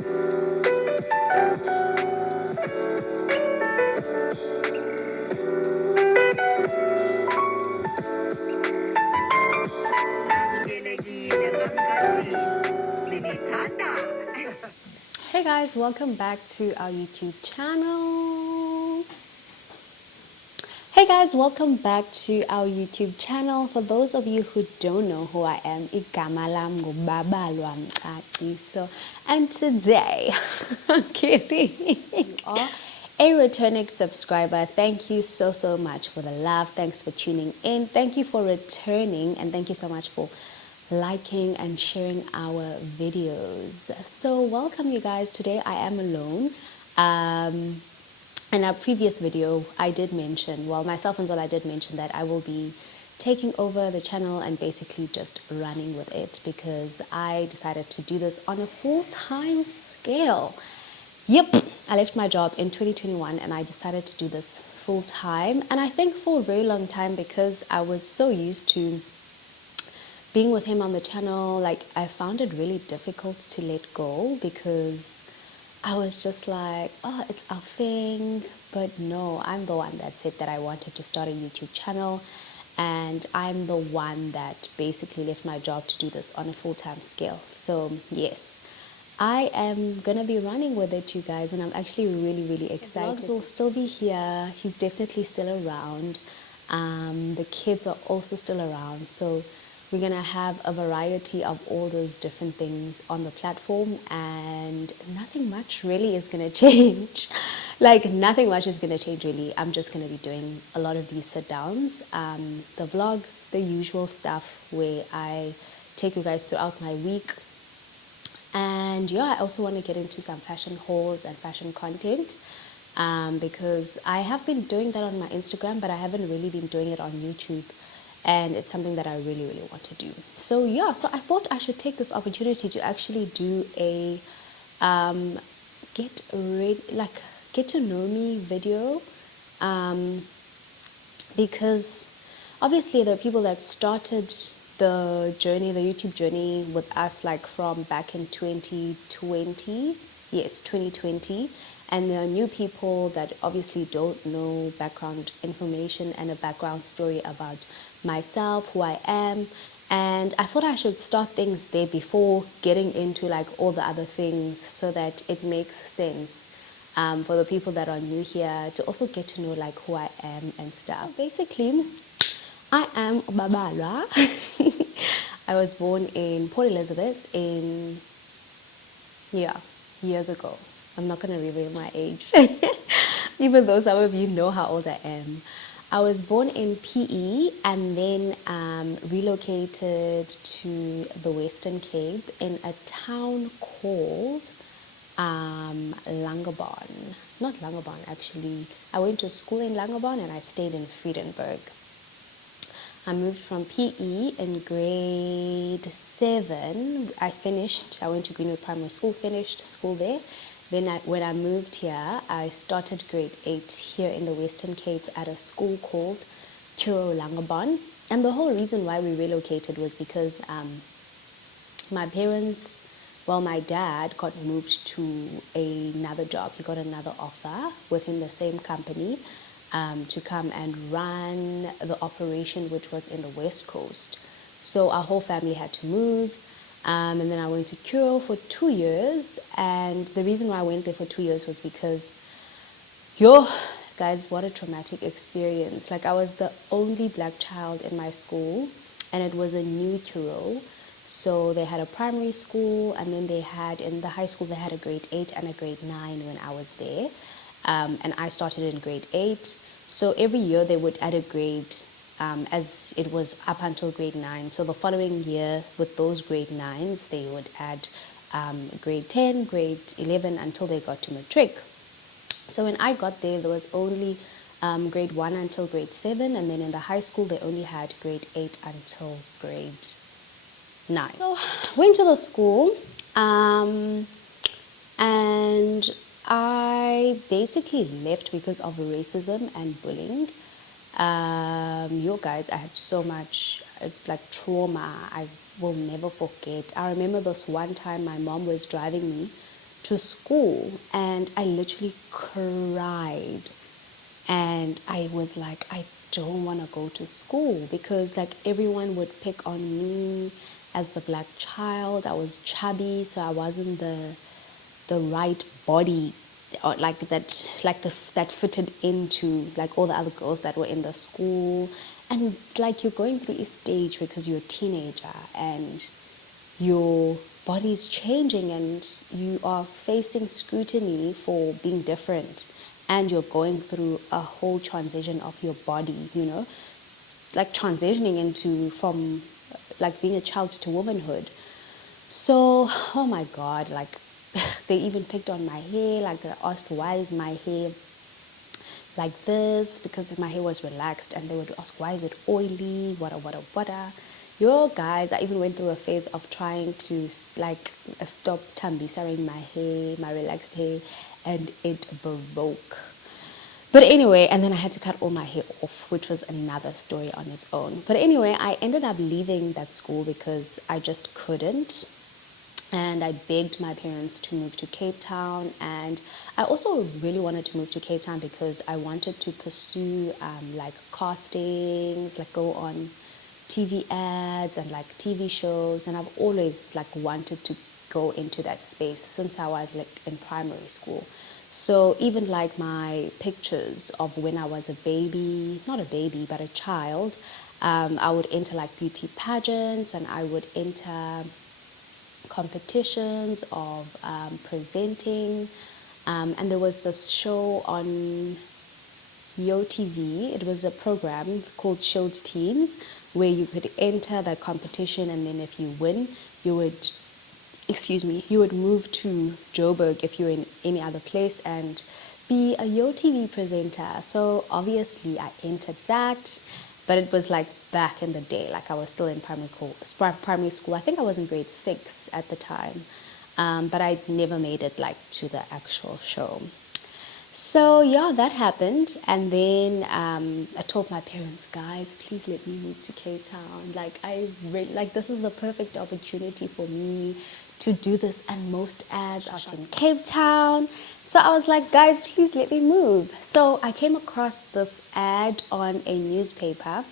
Hey guys, welcome back to our YouTube channel. Hey guys, welcome back to our YouTube channel. For those of you who don't know who I am, igama lam Babalwa Mcaciso, and today, I'm kidding, you are a returning subscriber. Thank you so much for the love. Thanks for tuning in. Thank you for returning, and thank you so much for liking and sharing our videos. So welcome you guys. Today I am alone. In our previous video I did mention, well, myself and Zola did mention that I will be taking over the channel and basically just running with it, because I decided to do this on a full-time scale. Yep, I left my job in 2021 and I decided to do this full-time, and I think for a very long time, because I was so used to being with him on the channel, like I found it really difficult to let go, because I was just like, oh, it's our thing. But no, I'm the one that said that I wanted to start a YouTube channel, and I'm the one that basically left my job to do this on a full-time scale. So yes, I am gonna be running with it, you guys, and I'm actually really excited. The vlogs will still be here. He's definitely still around. The kids are also still around, so we're gonna have a variety of all those different things on the platform, and nothing much really is gonna change. Like nothing much is gonna change really. I'm just gonna be doing a lot of these sit downs, the vlogs, the usual stuff where I take you guys throughout my week. And yeah, I also want to get into some fashion hauls and fashion content, because I have been doing that on my Instagram, but I haven't really been doing it on YouTube, and it's something that I really want to do. So yeah, so I thought I should take this opportunity to actually do a get to know me video, because obviously there are people that started the journey, the YouTube journey with us, like from back in 2020, yes, 2020, and there are new people that obviously don't know background information and a background story about myself, who I am, and I thought I should start things there before getting into like all the other things, so that it makes sense for the people that are new here to also get to know like who I am and stuff. So basically, I am Babalwa. I was born in Port Elizabeth years ago. I'm not going to reveal my age, even though some of you know how old I am. I was born in PE and then relocated to the Western Cape in a town called Langebaan. Not Langebaan, actually. I went to school in Langebaan and I stayed in Friedenberg. I moved from PE in grade 7. I went to Greenwood Primary School, finished school there. Then when I moved here, I started grade 8 here in the Western Cape at a school called Turo Langebaan. And the whole reason why we relocated was because my dad got moved to another job. He got another offer within the same company, to come and run the operation, which was in the West Coast. So our whole family had to move, and then I went to Curo for 2 years. And the reason why I went there for 2 years was because, guys, what a traumatic experience. Like, I was the only black child in my school, and it was a new Curo. So they had a primary school, and then in the high school they had a grade 8 and a grade 9 when I was there. And I started in grade 8. So every year they would add a grade, as it was up until grade 9. So the following year, with those grade 9s, they would add grade 10, grade 11, until they got to matric. So when I got there was only grade 1 until grade 7, and then in the high school they only had grade 8 until grade 9. So went to the school, and I basically left because of racism and bullying. Guys, I had so much trauma I will never forget. I remember this one time my mom was driving me to school, and I literally cried. And I was like, I don't want to go to school because like everyone would pick on me as the black child. I was chubby, so I wasn't the right body, or like that fitted into like all the other girls that were in the school. And like you're going through a stage because you're a teenager and your body's changing and you are facing scrutiny for being different, and you're going through a whole transition of your body, like transitioning into from like being a child to womanhood. So, oh my God, like they even picked on my hair. Like they asked, why is my hair like this? Because my hair was relaxed, and they would ask, why is it oily? Wada. Yo, guys, I even went through a phase of trying to like stop tambisaring my hair, my relaxed hair, and it broke. But anyway, and then I had to cut all my hair off, which was another story on its own. But anyway, I ended up leaving that school because I just couldn't. And I begged my parents to move to Cape Town. And I also really wanted to move to Cape Town because I wanted to pursue like castings, like go on TV ads and like TV shows. And I've always like wanted to go into that space since I was like in primary school. So even like my pictures of when I was a baby, not a baby, but a child, I would enter like beauty pageants, and I would enter competitions of presenting. And there was this show on Yo TV. It was a program called Shield Teens, where you could enter that competition, and then if you win, you would move to Joburg if you're in any other place and be a Yo TV presenter. So obviously I entered that, but it was like back in the day, like I was still in primary school. I think I was in grade 6 at the time, but I never made it like to the actual show. So yeah, that happened, and then I told my parents, guys, please let me move to Cape Town. Like this is the perfect opportunity for me to do this, and most ads are in Cape Town. So I was like, guys, please let me move. So I came across this ad on a newspaper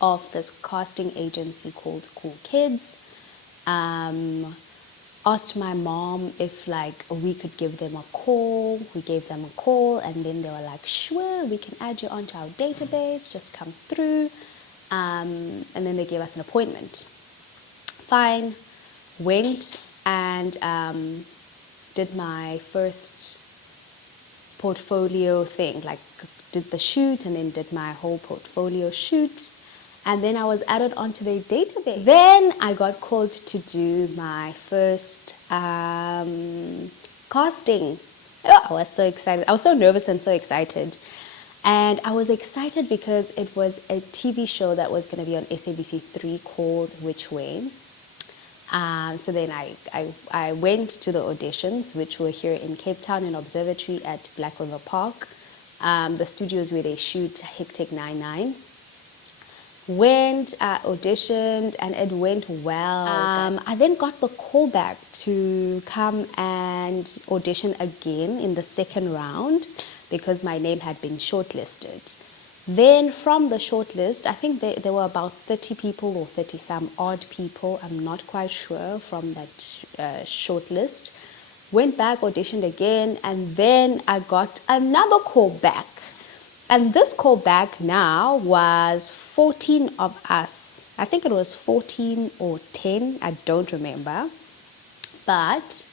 of this casting agency called Cool Kids. Asked my mom if like we could give them a call. We gave them a call, and then they were like, sure, we can add you onto our database, just come through. And then they gave us an appointment. Fine. Went and did my first portfolio thing, like did the shoot and then did my whole portfolio shoot. And then I was added onto their database. Then I got called to do my first casting. Oh, I was so excited. I was so nervous and so excited. And I was excited because it was a TV show that was going to be on SABC3 called Which Way. So then I went to the auditions, which were here in Cape Town in Observatory at Black River Park, the studios where they shoot Hectic 99. Went, auditioned, and it went well. I then got the call back to come and audition again in the second round because my name had been shortlisted. Then from the shortlist, I think there were about 30 people or 30 some odd people, I'm not quite sure, from that shortlist. Went back, auditioned again, and then I got another call back. And this call back now was 14 of us. I think it was 14 or 10, I don't remember. But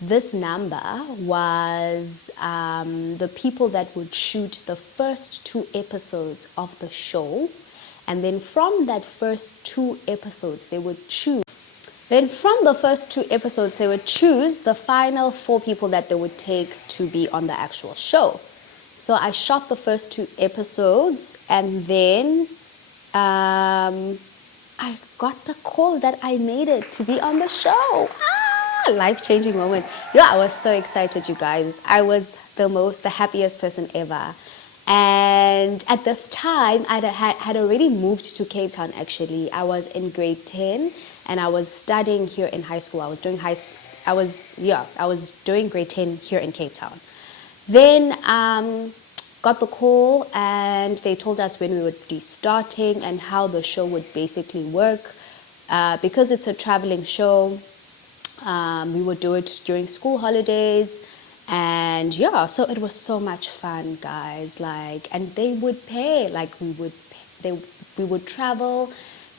this number was the people that would shoot the first 2 episodes of the show. And then from that first 2 episodes, they would choose. Then from the first 2 episodes, they would choose the final 4 people that they would take to be on the actual show. So I shot the first 2 episodes, and then I got the call that I made it to be on the show. Life-changing moment. Yeah, I was so excited, you guys. I was the happiest person ever. And at this time, I had already moved to Cape Town, actually. I was in grade 10, and I was studying here in high school. I was doing I was doing grade 10 here in Cape Town. Then got the call and they told us when we would be starting and how the show would basically work. Because it's a traveling show, we would do it during school holidays. And yeah, so it was so much fun, guys. And they would pay, we would travel.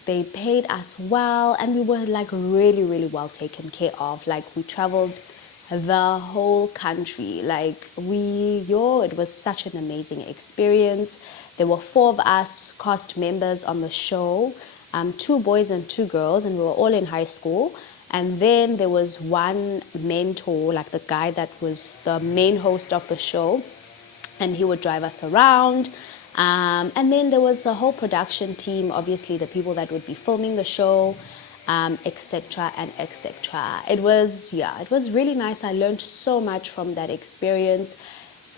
They paid us well, and we were really, really well taken care of. We traveled the whole country. It was such an amazing experience. There were 4 of us cast members on the show, 2 boys and 2 girls, and we were all in high school. And then there was one mentor, the guy that was the main host of the show, and he would drive us around. And then there was the whole production team, obviously the people that would be filming the show, etc. and etc. It was really nice. I learned so much from that experience,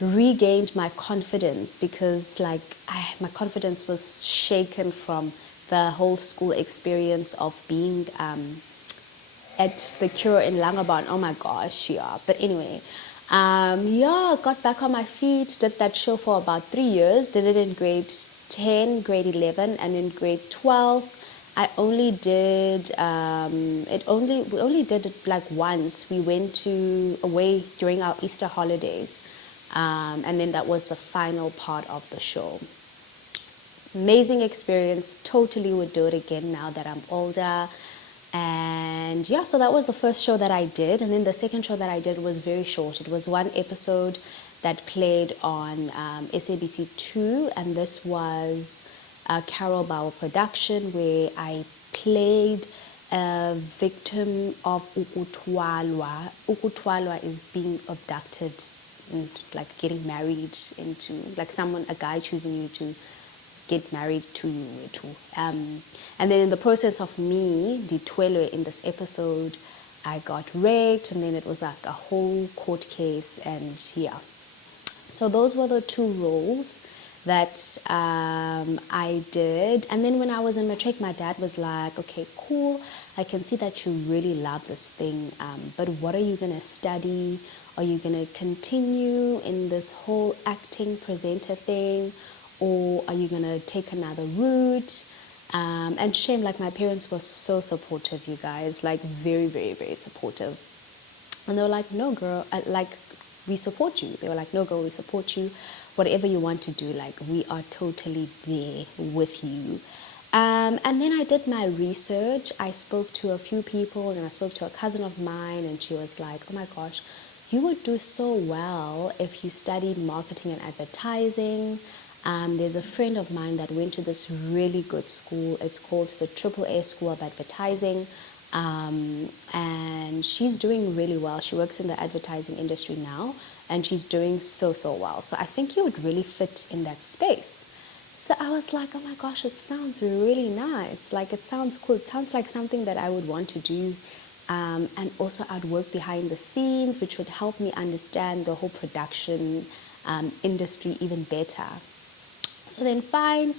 regained my confidence because my confidence was shaken from the whole school experience of being at the Cure in Langebaan. Oh my gosh, yeah. But anyway, got back on my feet, did that show for about 3 years, did it in grade 10, grade 11, and in grade 12, I only did, we only did it once. We went away during our Easter holidays, and then that was the final part of the show. Amazing experience, totally would do it again now that I'm older. And yeah, so that was the first show that I did. And then the second show that I did was very short. It was 1 episode that played on SABC 2. And this was a Carol Bauer production where I played a victim of Ukutwalwa. Ukutwalwa is being abducted and getting married into, a guy choosing you to get married to you. And then in the process of me, Ditwelwe, in this episode, I got raped, and then it was a whole court case, and yeah. So those were the 2 roles that I did. And then when I was in matric, my dad was like, okay, cool, I can see that you really love this thing, but what are you going to study? Are you going to continue in this whole acting presenter thing? Or are you going to take another route? And shame, my parents were so supportive, you guys, very, very, very supportive. And they were like, no, girl, we support you. They were like, no, girl, we support you. Whatever you want to do, we are totally there with you. And then I did my research. I spoke to a few people, and I spoke to a cousin of mine, and she was like, oh my gosh, you would do so well if you studied marketing and advertising. There's a friend of mine that went to this really good school. It's called the AAA School of Advertising. And she's doing really well. She works in the advertising industry now, and she's doing so well. So I think you would really fit in that space. So I was like, oh my gosh, it sounds really nice. It sounds cool. It sounds like something that I would want to do. And also I'd work behind the scenes, which would help me understand the whole production industry even better. So then fine,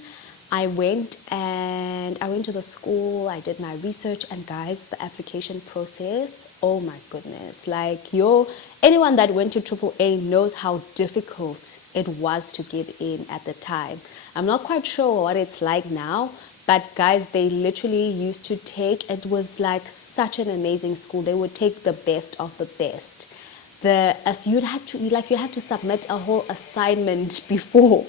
I went to the school, I did my research, and guys, the application process, oh my goodness, anyone that went to AAA knows how difficult it was to get in at the time. I'm not quite sure what it's like now, but guys, they literally used to it was such an amazing school. They would take the best of the best. You had to submit a whole assignment before.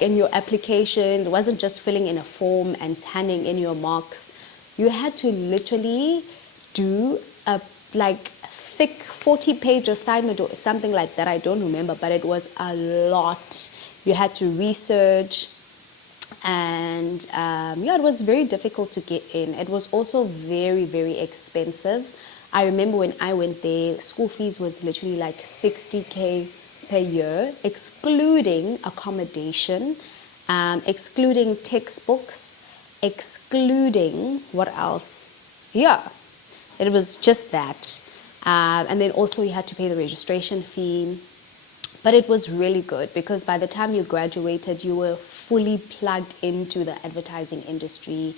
In your application, it wasn't just filling in a form and handing in your marks. You had to literally do a thick 40-page assignment or something like that. I don't remember, but it was a lot. You had to research, and it was very difficult to get in. It was also very, very expensive. I remember when I went there, school fees was literally 60K per year, excluding accommodation, excluding textbooks, excluding what else? Yeah, it was just that. And then also you had to pay the registration fee. But it was really good because by the time you graduated, you were fully plugged into the advertising industry,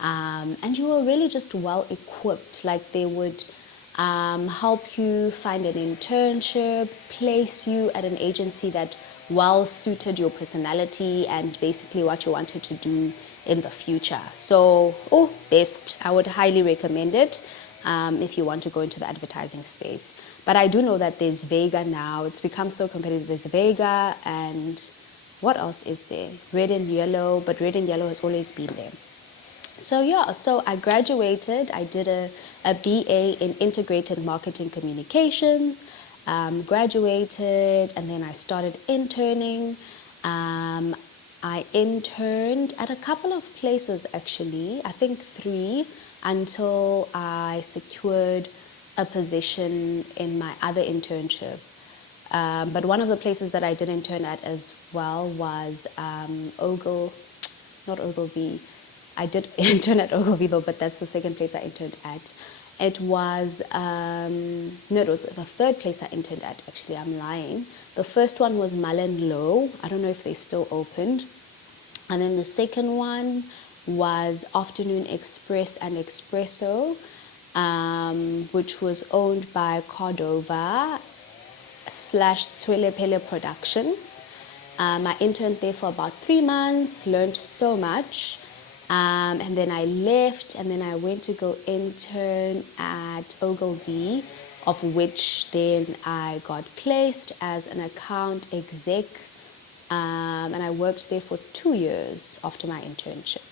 and you were really just well equipped. They would help you find an internship, place you at an agency that well suited your personality and basically what you wanted to do in the future. So, best. I would highly recommend it if you want to go into the advertising space. But I do know that there's Vega now. It's become so competitive. There's Vega and what else is there? Red and Yellow, but Red and Yellow has always been there. So yeah, so I graduated. I did a BA in Integrated Marketing Communications, graduated, and then I started interning. I interned at a couple of places actually, I think 3, until I secured a position in my other internship. But one of the places that I did intern at as well was Ogilvy. I did intern at Ogilvy though, but that's the second place I interned at. It was, it was the third place I interned at, actually, I'm lying. The first one was Mullen Low. I don't know if they still opened. And then the second one was Afternoon Express and Espresso, which was owned by Cordova / Twelepele Productions. I interned there for about 3 months, learned so much. And then I left, and then I went to go intern at Ogilvy, of which then I got placed as an account exec, and I worked there for 2 years after my internship.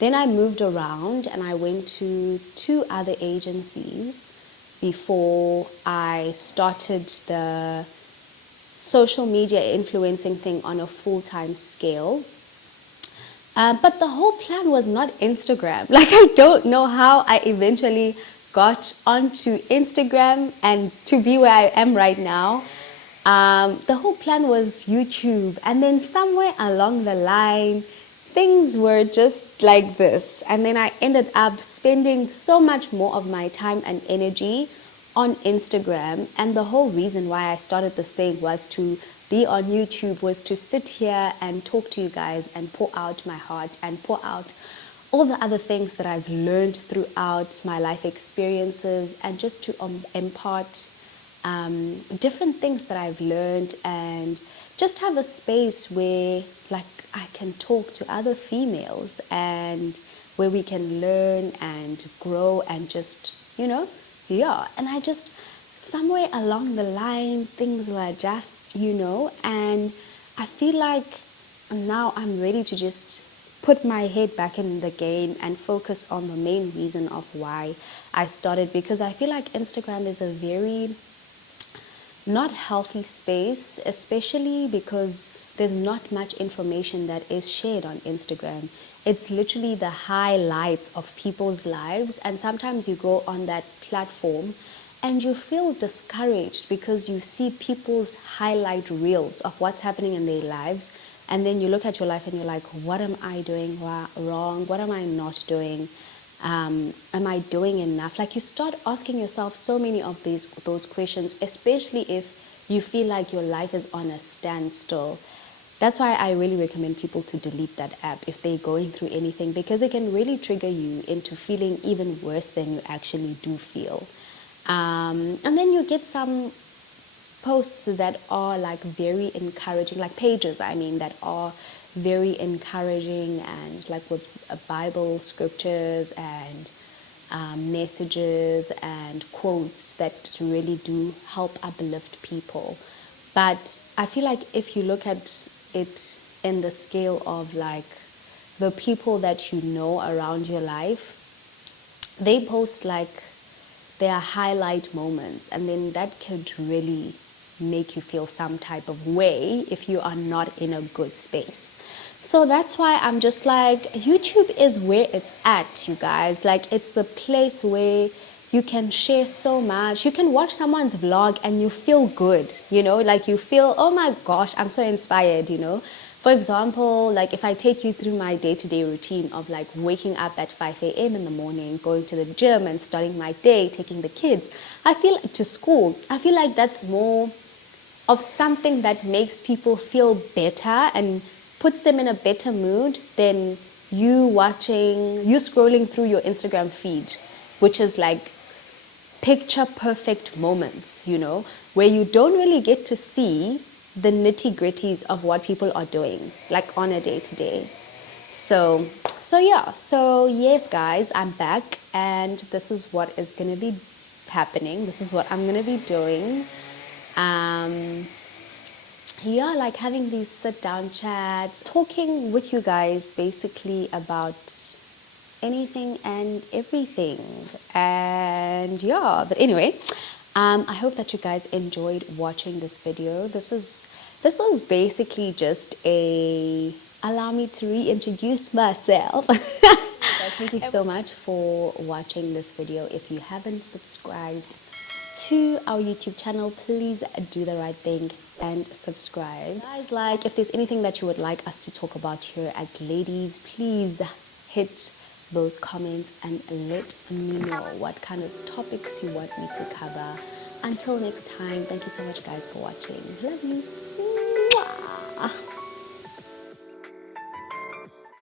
Then I moved around and I went to 2 other agencies before I started the social media influencing thing on a full-time scale. But the whole plan was not Instagram. Like, I don't know how I eventually got onto Instagram and to be where I am right now. The whole plan was YouTube. And then somewhere along the line, things were just like this. And then I ended up spending so much more of my time and energy on Instagram. And the whole reason why I started this thing was to be on YouTube, was to sit here and talk to you guys and pour out my heart and pour out all the other things that I've learned throughout my life experiences, and just to impart different things that I've learned, and just have a space where like I can talk to other females and where we can learn and grow and just, and I just, somewhere along the line, things were just, and I feel like now I'm ready to just put my head back in the game and focus on the main reason of why I started, because I feel like Instagram is a very not healthy space, especially because there's not much information that is shared on Instagram. It's literally the highlights of people's lives, and sometimes you go on that platform and you feel discouraged because you see people's highlight reels of what's happening in their lives, and then you look at your life and you're like, what am I doing wrong? What am I not doing? Am I doing enough? Like, you start asking yourself so many of those questions, especially if you feel like your life is on a standstill. That's why I really recommend people to delete that app if they're going through anything, because it can really trigger you into feeling even worse than you actually do feel. And then you get some posts that are like very encouraging, like pages, that are very encouraging, and like with Bible scriptures and messages and quotes that really do help uplift people. But I feel like if you look at it in the scale of like the people that you know around your life, they post like their highlight moments, and then that could really make you feel some type of way if you are not in a good space. So that's why I'm just like, YouTube is where it's at, you guys. Like, it's the place where you can share so much. You can watch someone's vlog and you feel good, like you feel, oh my gosh, I'm so inspired, For example, like if I take you through my day-to-day routine of like waking up at 5 a.m. in the morning, going to the gym and starting my day, taking the kids, to school, I feel like that's more of something that makes people feel better and puts them in a better mood than you scrolling through your Instagram feed, which is like picture perfect moments, you know, where you don't really get to see the nitty-gritties of what people are doing, like on a day-to-day. So yes, guys, I'm back, and this is what is going to be happening. This is what I'm going to be doing. Yeah, like having these sit-down chats, talking with you guys basically about anything and everything. And yeah, but anyway, I hope that you guys enjoyed watching this video. This was basically just a allow me to reintroduce myself. Guys, thank you so much for watching this video. If you haven't subscribed to our YouTube channel, please do the right thing and subscribe. Guys, like, if there's anything that you would like us to talk about here as ladies, please hit those comments and let me know what kind of topics you want me to cover. Until next time, thank you so much, guys, for watching. Love you.